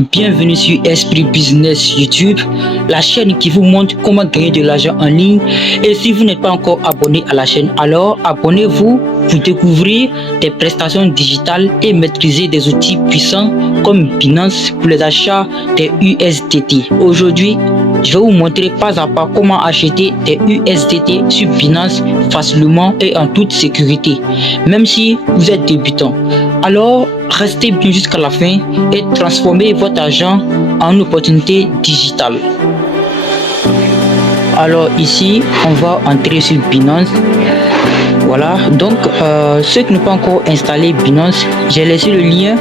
Bienvenue sur Esprit Business YouTube, la chaîne qui vous montre comment gagner de l'argent en ligne. Et si vous n'êtes pas encore abonné à la chaîne, alors abonnez-vous pour découvrir des prestations digitales et maîtriser des outils puissants comme Binance pour les achats des USDT. Aujourd'hui, je vais vous montrer pas à pas comment acheter des USDT sur Binance facilement et en toute sécurité, même si vous êtes débutant. Alors, restez bien jusqu'à la fin et transformez votre argent en opportunité digitale. Alors ici, on va entrer sur Binance. Voilà, donc ceux qui n'ont pas encore installé Binance, j'ai laissé le lien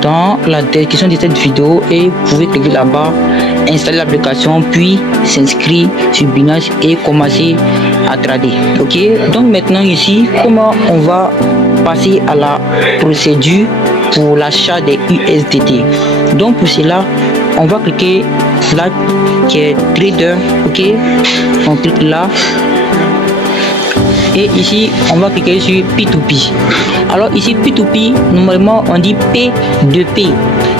dans la description de cette vidéo et vous pouvez cliquer là-bas, installer l'application, puis s'inscrire sur Binance et commencer à trader. Ok, donc maintenant ici, comment on va passer à la procédure pour l'achat des USDT. Donc pour cela, on va cliquer là qui est trader. Ok, on clique là et ici on va cliquer sur P2P. Alors ici P2P, normalement on dit P2P,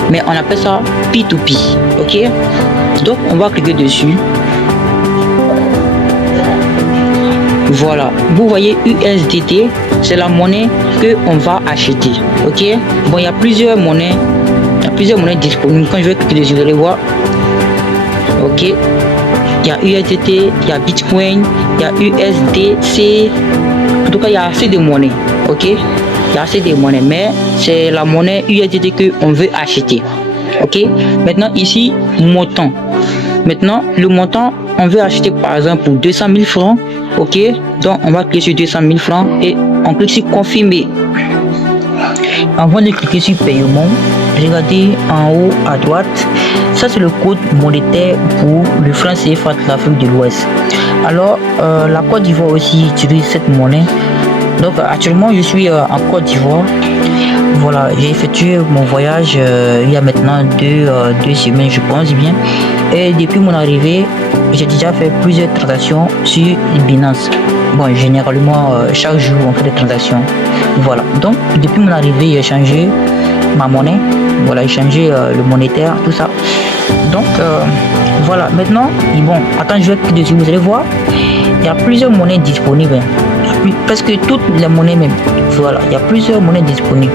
mais on appelle ça P2P. Ok, donc on va cliquer dessus. Voilà, vous voyez USDT, c'est la monnaie que on va acheter. Ok, bon, il y a plusieurs monnaies, disponibles. Quand je vais cliquer dessus, vous allez voir. Ok, il y a USDT, il y a Bitcoin, il y a USDC. En tout cas, il y a assez de monnaies. Ok, il y a assez de monnaies, mais c'est la monnaie USDT que on veut acheter. Ok, maintenant ici montant. Maintenant le montant, on veut acheter par exemple pour 200 000 francs. Ok, donc on va cliquer sur 200 000 francs et on clique sur confirmer. Avant de cliquer sur paiement, regardez en haut à droite, ça c'est le code monétaire pour le franc CFA de l'Afrique de l'Ouest. Alors la Côte d'Ivoire aussi utilise cette monnaie. Donc actuellement je suis en Côte d'Ivoire. Voilà, j'ai effectué mon voyage il y a maintenant deux semaines, je pense bien. Et depuis mon arrivée, j'ai déjà fait plusieurs transactions sur Binance. Bon, généralement, chaque jour, on fait des transactions. Voilà, donc depuis mon arrivée, j'ai changé ma monnaie. Voilà, j'ai changé le monétaire, tout ça. Donc, voilà, maintenant, bon, attends, je vais cliquer dessus, vous allez voir. Il y a plusieurs monnaies disponibles. Presque toutes les monnaies même. Voilà, il y a plusieurs monnaies disponibles.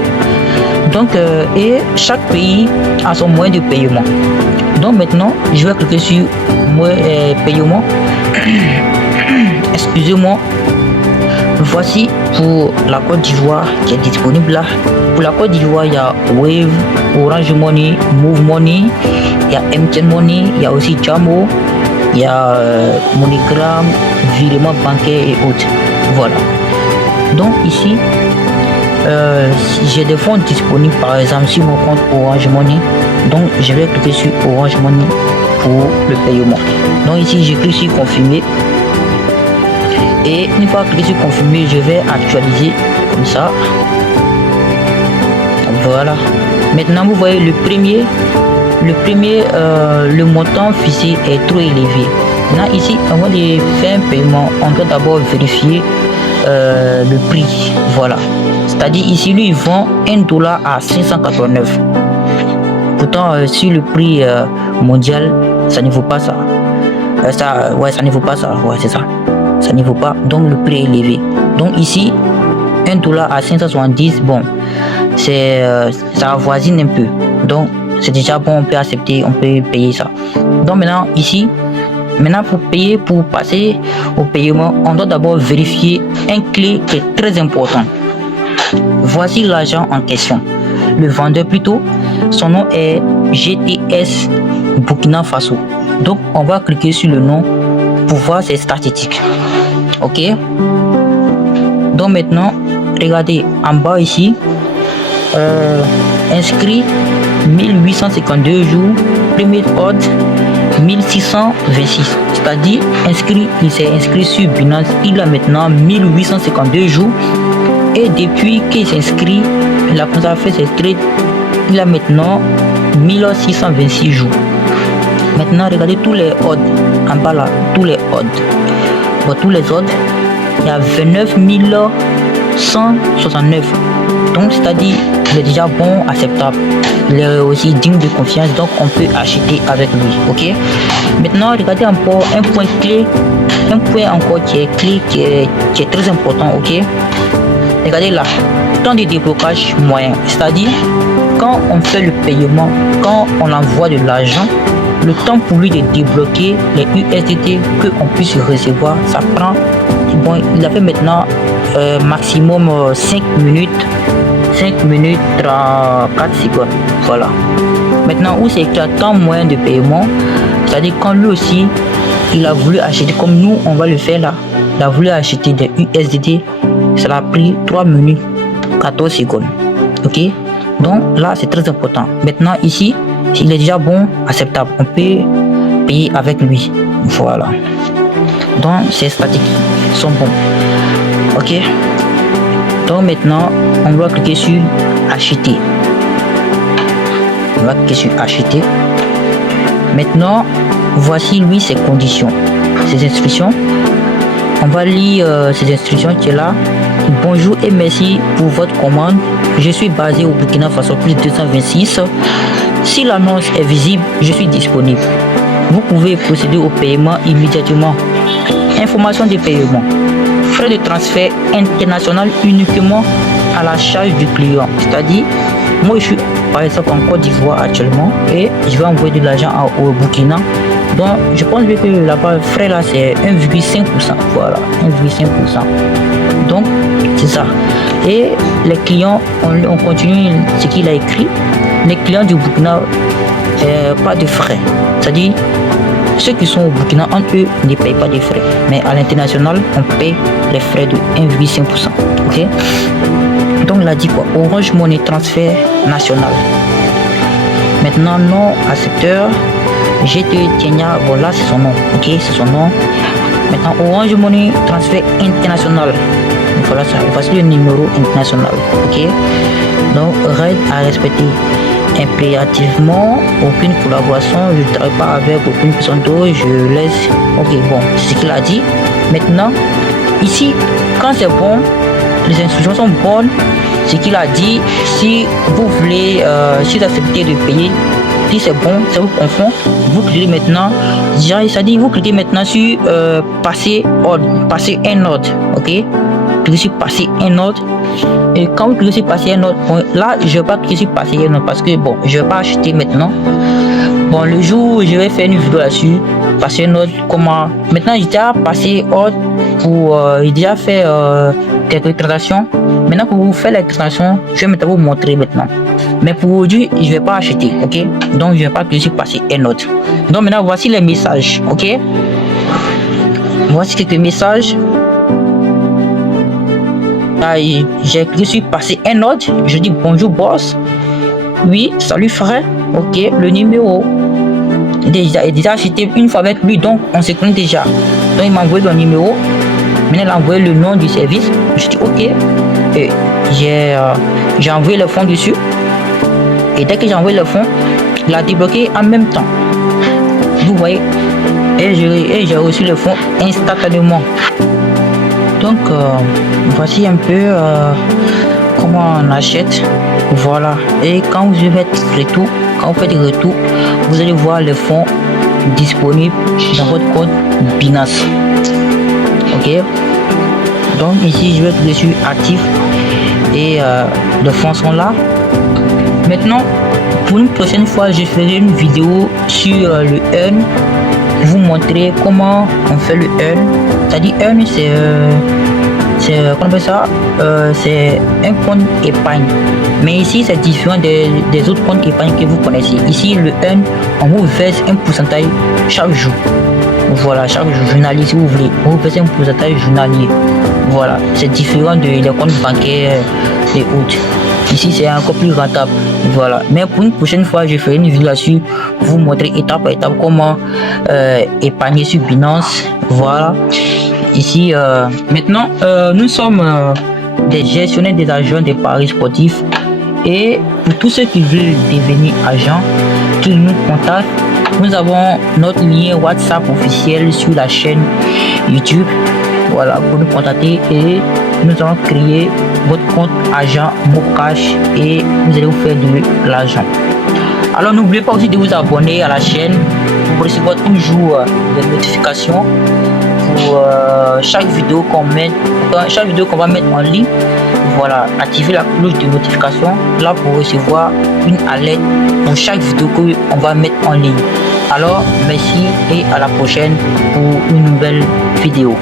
Donc, et chaque pays a son moyen de paiement. Donc maintenant, je vais cliquer sur paiement. Excusez-moi. Voici pour la Côte d'Ivoire qui est disponible là. Pour la Côte d'Ivoire, il y a Wave, Orange Money, Move Money, il y a MTN Money, il y a aussi Jamo, il y a MoneyGram, virement bancaire et autres. Voilà. Donc ici, j'ai des fonds disponibles par exemple sur mon compte Orange Money. Donc je vais cliquer sur Orange Money pour le paiement. Donc ici je clique sur confirmer. Et une fois cliqué sur confirmer, je vais actualiser comme ça. Voilà. Maintenant vous voyez le montant fixé est trop élevé. Maintenant ici avant de faire un paiement, on doit d'abord vérifier le prix. Voilà. C'est-à-dire ici lui il vend $1 à 589. Pourtant sur le prix mondial, ça ne vaut pas ça. Ça ne vaut pas ça. Ouais, c'est ça. Ça ne vaut pas. Donc le prix est élevé. Donc ici, $1 à 570, bon, c'est ça avoisine un peu. Donc c'est déjà bon, on peut accepter, on peut payer ça. Donc maintenant ici, pour passer au paiement, on doit d'abord vérifier un clé qui est très important. Voici l'argent en question. Le vendeur plutôt, son nom est GTS Burkina Faso. Donc on va cliquer sur le nom pour voir ses statistiques. Ok, donc maintenant regardez en bas ici, inscrit 1852 jours, premier ordre 1626, c'est-à-dire il s'est inscrit sur Binance, il a maintenant 1852 jours. Et depuis qu'il s'inscrit, la compte a fait ses trades, il a maintenant 1626 jours. Maintenant regardez tous les ordres en bas là, tous les ordres. Bon, tous les ordres, il y a 29 169. Donc c'est-à-dire il est déjà bon, acceptable. Il est aussi digne de confiance, donc on peut acheter avec lui. Ok. Maintenant, regardez encore un point clé, un point encore qui est clé, qui est très important. Ok. Regardez là, temps de déblocage moyen, c'est-à-dire quand on fait le paiement, quand on envoie de l'argent, le temps pour lui de débloquer les USDT que on puisse recevoir, ça prend, bon, il a fait maintenant maximum 5 minutes 34 secondes. Voilà. Maintenant, où c'est qu'il y a temps moyen de paiement, c'est-à-dire quand lui aussi il a voulu acheter, comme nous on va le faire là, il a voulu acheter des USDT, ça a pris 3 minutes 14 secondes. Ok. Donc là c'est très important. Maintenant ici, s'il est déjà bon, acceptable, on peut payer avec lui. Voilà. Donc ces statistiques sont bons. Ok. Donc maintenant on doit cliquer sur acheter. On va cliquer sur acheter. Maintenant voici lui ses conditions, ses instructions. On va lire ces instructions qui est là. Bonjour et merci pour votre commande. Je suis basé au Burkina Faso plus 226. Si l'annonce est visible, je suis disponible. Vous pouvez procéder au paiement immédiatement. Information de paiement. Frais de transfert international uniquement à la charge du client. C'est-à-dire, moi je suis par exemple en Côte d'Ivoire actuellement et je vais envoyer de l'argent au Burkina. Donc je pense que là-bas, frais là c'est 1,5%. Voilà, 1,5%. Donc c'est ça. Et les clients, on continue ce qu'il a écrit. Les clients du Burkina, pas de frais. C'est-à-dire, ceux qui sont au Burkina, entre eux, ne payent pas de frais. Mais à l'international, on paye les frais de 1,5%. Ok. Donc il a dit quoi? Orange Money transfert national. Maintenant, non accepteur. GTTNIA, voilà, c'est son nom. Ok, c'est son nom. Maintenant, Orange Money transfert international. Voilà ça, voici le numéro international. Ok. Donc, règle à respecter. Impérativement, aucune collaboration, je ne travaille pas avec aucune personne d'autre, je laisse. Ok, bon, c'est ce qu'il a dit. Maintenant, ici, quand c'est bon, les instructions sont bonnes. Ce qu'il a dit, si vous voulez, si vous acceptez de payer, si c'est bon, ça vous confond, vous cliquez maintenant, ça dit, vous cliquez maintenant sur passer un ordre, ok, cliquez sur passer un ordre, et quand vous cliquez sur passer un ordre, bon, là je vais pas cliquer sur passer un ordre parce que bon, je vais pas acheter maintenant. Bon, le jour où je vais faire une vidéo là-dessus, passer un ordre, comment, maintenant j'ai déjà passé ordre pour, j'ai déjà fait quelques transactions. Maintenant pour vous faire les transactions, je vais maintenant vous montrer maintenant. Mais pour aujourd'hui, je vais pas acheter, ok? Donc je vais pas cliquer sur passer un autre. Donc maintenant voici les messages, ok? Voici quelques messages. J'ai cliqué sur passer un autre. Je dis bonjour boss. Oui, salut frère. Ok, le numéro est déjà acheté une fois avec lui, donc on se connaît déjà. Donc il m'a envoyé le numéro. Maintenant il a envoyé le nom du service. Je dis ok. Et j'ai envoyé le fonds dessus. Et dès que j'ai envoyé le fonds, il a débloqué en même temps. Vous voyez. Et j'ai reçu le fonds instantanément. Donc voici un peu comment on achète. Voilà. Et quand vous faites retour, vous allez voir le fonds disponible dans votre compte Binance. Ok. Donc ici je vais cliquer sur actif et les fonds sont là. Maintenant, pour une prochaine fois, je ferai une vidéo sur le earn, vous montrer comment on fait le earn. C'est-à-dire earn, c'est qu'on appelle ça, c'est un compte épargne. Mais ici, c'est différent des autres comptes épargne que vous connaissez. Ici, le earn, on vous verse un pourcentage chaque jour. Voilà, chaque jour, journalier si vous voulez. On vous verse un pourcentage journalier. Voilà, c'est différent des comptes bancaires et autres. Ici c'est encore plus rentable. Voilà. Mais pour une prochaine fois, je ferai une vidéo là-dessus, vous montrer étape par étape comment épargner sur Binance. Voilà. Ici maintenant nous sommes des gestionnaires des agents de paris sportifs. Et pour tous ceux qui veulent devenir agents, qui nous contactent, nous avons notre lien WhatsApp officiel sur la chaîne YouTube. Voilà, pour nous contacter et nous allons créer votre compte agent Mocash et vous allez vous faire de l'argent. Alors n'oubliez pas aussi de vous abonner à la chaîne pour recevoir toujours des notifications pour chaque vidéo qu'on va mettre en ligne. Voilà, activez la cloche de notification là pour recevoir une alerte pour chaque vidéo qu'on va mettre en ligne. Alors merci et à la prochaine pour une nouvelle vidéo.